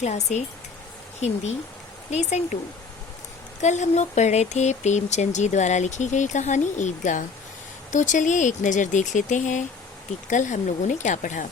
Class 8 Hindi lesson 2। कल हम लोग पढ़ रहे थे प्रेमचंद जी द्वारा लिखी गई कहानी ईदगाह। तो चलिए एक नज़र देख लेते हैं कि कल हम लोगों ने क्या पढ़ा।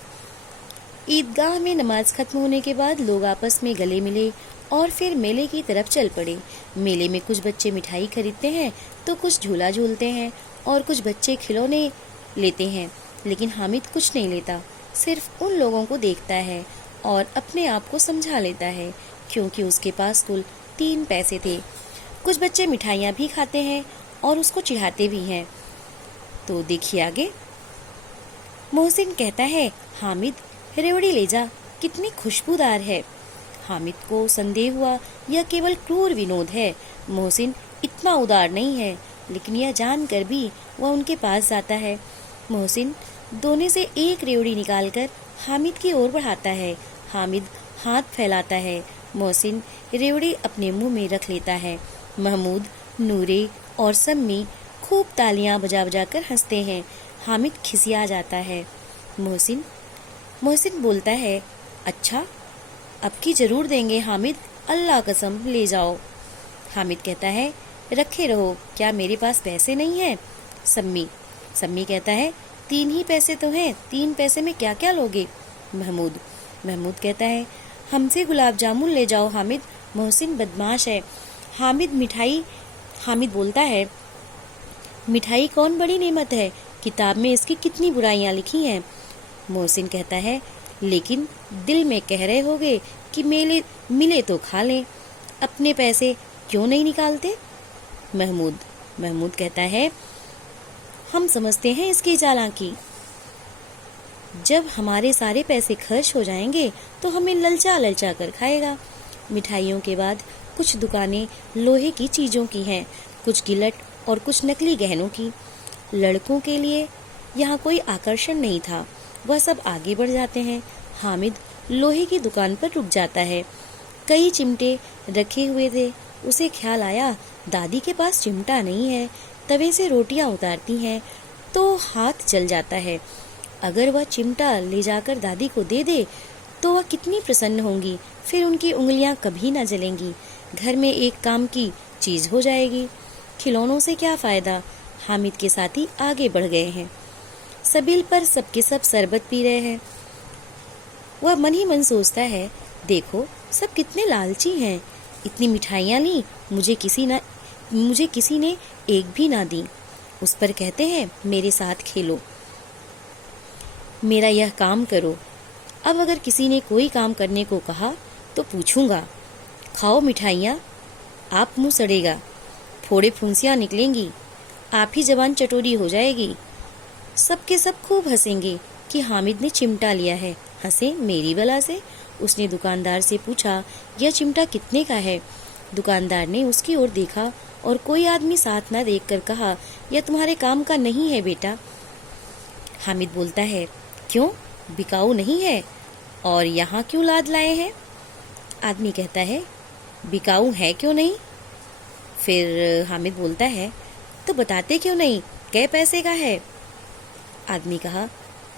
ईदगाह में नमाज खत्म होने के बाद लोग आपस में गले मिले और फिर मेले की तरफ चल पड़े। मेले में कुछ बच्चे मिठाई खरीदते हैं तो कुछ झूला झूलते हैं और कुछ बच्चे खिलौने लेते हैं, लेकिन हामिद कुछ नहीं लेता, सिर्फ उन लोगों को देखता है और अपने आप को समझा लेता है क्योंकि उसके पास कुल 3 पैसे थे। कुछ बच्चे मिठाइयाँ भी खाते हैं और उसको चिढ़ाते भी हैं। तो देखिए आगे। मोहसिन कहता है, हामिद रेवड़ी ले जा, कितनी खुशबूदार है। हामिद को संदेह हुआ यह केवल क्रूर विनोद है। मोहसिन इतना उदार नहीं है, लेकिन यह जानकर भी वह उनके पास जाता है। मोहसिन दोने से एक रेवड़ी निकालकर हामिद की ओर बढ़ाता है। हामिद हाथ फैलाता है। मोहसिन रेवड़ी अपने मुंह में रख लेता है। महमूद, नूरे और सम्मी खूब तालियां बजा बजा कर हंसते हैं। हामिद खिसिया जाता है। मोहसिन बोलता है, अच्छा अब की जरूर देंगे हामिद, अल्लाह कसम ले जाओ। हामिद कहता है, रखे रहो, क्या मेरे पास पैसे नहीं हैं? सम्मी कहता है, 3 ही पैसे तो हैं, 3 पैसे में क्या क्या लोगे? महमूद कहता है, हमसे गुलाब जामुन ले जाओ हामिद, मोहसिन बदमाश है। हामिद बोलता है, मिठाई कौन बड़ी नेमत है, किताब में इसकी कितनी बुराइयां लिखी हैं। मोहसिन कहता है, लेकिन दिल में कह रहे होगे कि मिले तो खा लें, अपने पैसे क्यों नहीं निकालते? महमूद कहता है, हम समझते हैं इसकी चालाकी, जब हमारे सारे पैसे खर्च हो जाएंगे तो हमें ललचा कर खाएगा। मिठाइयों के बाद कुछ दुकानें लोहे की चीजों की हैं, कुछ गिलट और कुछ नकली गहनों की। लड़कों के लिए यहाँ कोई आकर्षण नहीं था, वह सब आगे बढ़ जाते हैं। हामिद लोहे की दुकान पर रुक जाता है। कई चिमटे रखे हुए थे। उसे ख्याल आया, दादी के पास चिमटा नहीं है, तवे से रोटियां उतारती हैं तो हाथ जल जाता है। अगर वह चिमटा ले जाकर दादी को दे दे तो वह कितनी प्रसन्न होंगी, फिर उनकी उंगलियां कभी न जलेंगी, घर में एक काम की चीज हो जाएगी। खिलौनों से क्या फायदा? हामिद के साथी आगे बढ़ गए हैं। सबील पर सबके सब शरबत पी रहे हैं। वह मन ही मन सोचता है, देखो सब कितने लालची हैं, इतनी मिठाइयाँ ली, मुझे किसी ने एक भी ना दी। उस पर कहते हैं, मेरे साथ खेलो, मेरा यह काम करो। अब अगर किसी ने कोई काम करने को कहा तो पूछूंगा, खाओ मिठाइयाँ, आप मुंह सड़ेगा, फोड़े फुंसियाँ निकलेंगी, आप ही जबान चटोरी हो जाएगी। सबके सब खूब हंसेंगे कि हामिद ने चिमटा लिया है। हंसे मेरी बला से। उसने दुकानदार से पूछा, यह चिमटा कितने का है? दुकानदार ने उसकी ओर देखा और कोई आदमी साथ न देखकर कहा, यह तुम्हारे काम का नहीं है बेटा। हामिद बोलता है, क्यों, बिकाऊ नहीं है? और यहाँ क्यों लाद लाए हैं? आदमी कहता है, बिकाऊ है क्यों नहीं? फिर हामिद बोलता है, तो बताते क्यों नहीं, कै पैसे का है? आदमी कहा,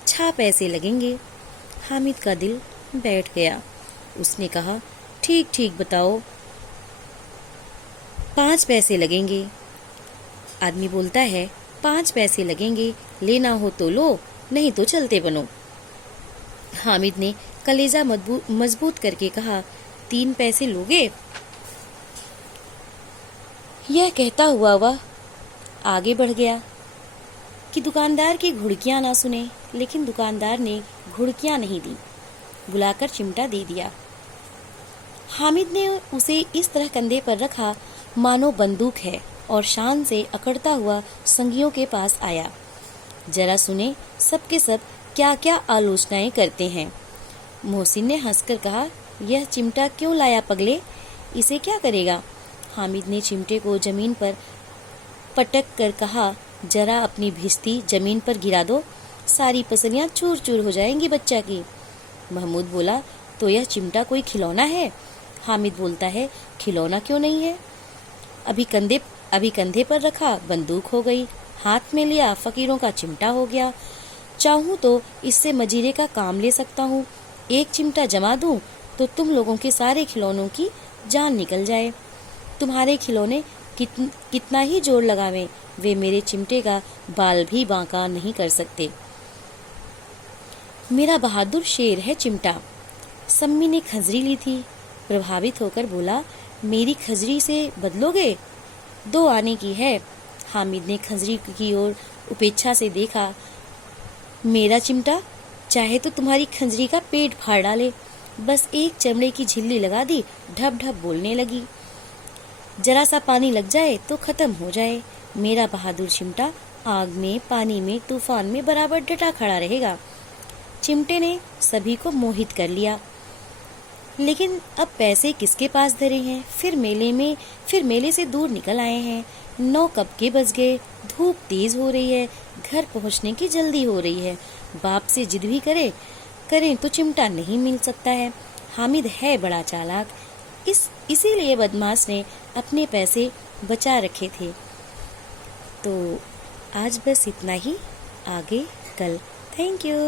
6 पैसे लगेंगे। हामिद का दिल बैठ गया। उसने कहा, ठीक बताओ, 5 पैसे लगेंगे। आदमी बोलता है, 5 पैसे लगेंगे, लेना हो तो लो, नहीं तो चलते बनो। हामिद ने कलेजा मजबूत करके कहा, 3 पैसे लोगे? यह कहता हुआ वह आगे बढ़ गया कि दुकानदार की घुड़कियां ना सुने, लेकिन दुकानदार ने घुड़कियां नहीं दी, बुलाकर चिमटा दे दिया। हामिद ने उसे इस तरह कंधे पर रखा मानो बंदूक है और शान से अकड़ता हुआ संगियों के पास आया। जरा सुने सबके सब क्या क्या आलोचनाएं करते हैं। मोहसिन ने हंसकर कहा, यह चिमटा क्यों लाया पगले, इसे क्या करेगा? हामिद ने चिमटे को जमीन पर पटक कर कहा, जरा अपनी भिश्ती जमीन पर गिरा दो, सारी पसलियां चूर चूर हो जाएंगी बच्चा की। महमूद बोला, तो यह चिमटा कोई खिलौना है? हामिद बोलता है, खिलौना क्यों नहीं है, अभी कंधे पर रखा बंदूक हो गई, हाथ में लिया फकीरों का चिमटा हो गया। चाहूं तो इससे मजीरे का काम ले सकता हूँ, एक चिमटा जमा दूं तो तुम लोगों के सारे खिलौनों की जान निकल जाए। तुम्हारे खिलौने कितना ही जोर लगावें, वे मेरे चिमटे का बाल भी बांका नहीं कर सकते। मेरा बहादुर शेर है चिमटा। सम्मी ने खजरी ली थी। प्रभावित होकर बोला, मेरी खजरी से बदलोगे? 2 आने की है। हामिद ने खजरी की ओर उपेक्षा से देखा। मेरा चिमटा चाहे तो तुम्हारी खंजरी का पेट फाड़ डाले। बस एक चमड़े की झिल्ली लगा दी, ढप ढप बोलने लगी। जरा सा पानी लग जाए तो खत्म हो जाए। मेरा बहादुर चिमटा आग में, पानी में, तूफान में बराबर डटा खड़ा रहेगा। चिमटे ने सभी को मोहित कर लिया। लेकिन अब पैसे किसके पास धरे हैं? फिर मेले से दूर निकल आए हैं। 9 कब के बज गए। धूप तेज हो रही है। घर पहुंचने की जल्दी हो रही है। बाप से जिद भी करें तो चिमटा नहीं मिल सकता है। हामिद है बड़ा चालाक, इसीलिए बदमाश ने अपने पैसे बचा रखे थे। तो आज बस इतना ही, आगे कल। Thank you.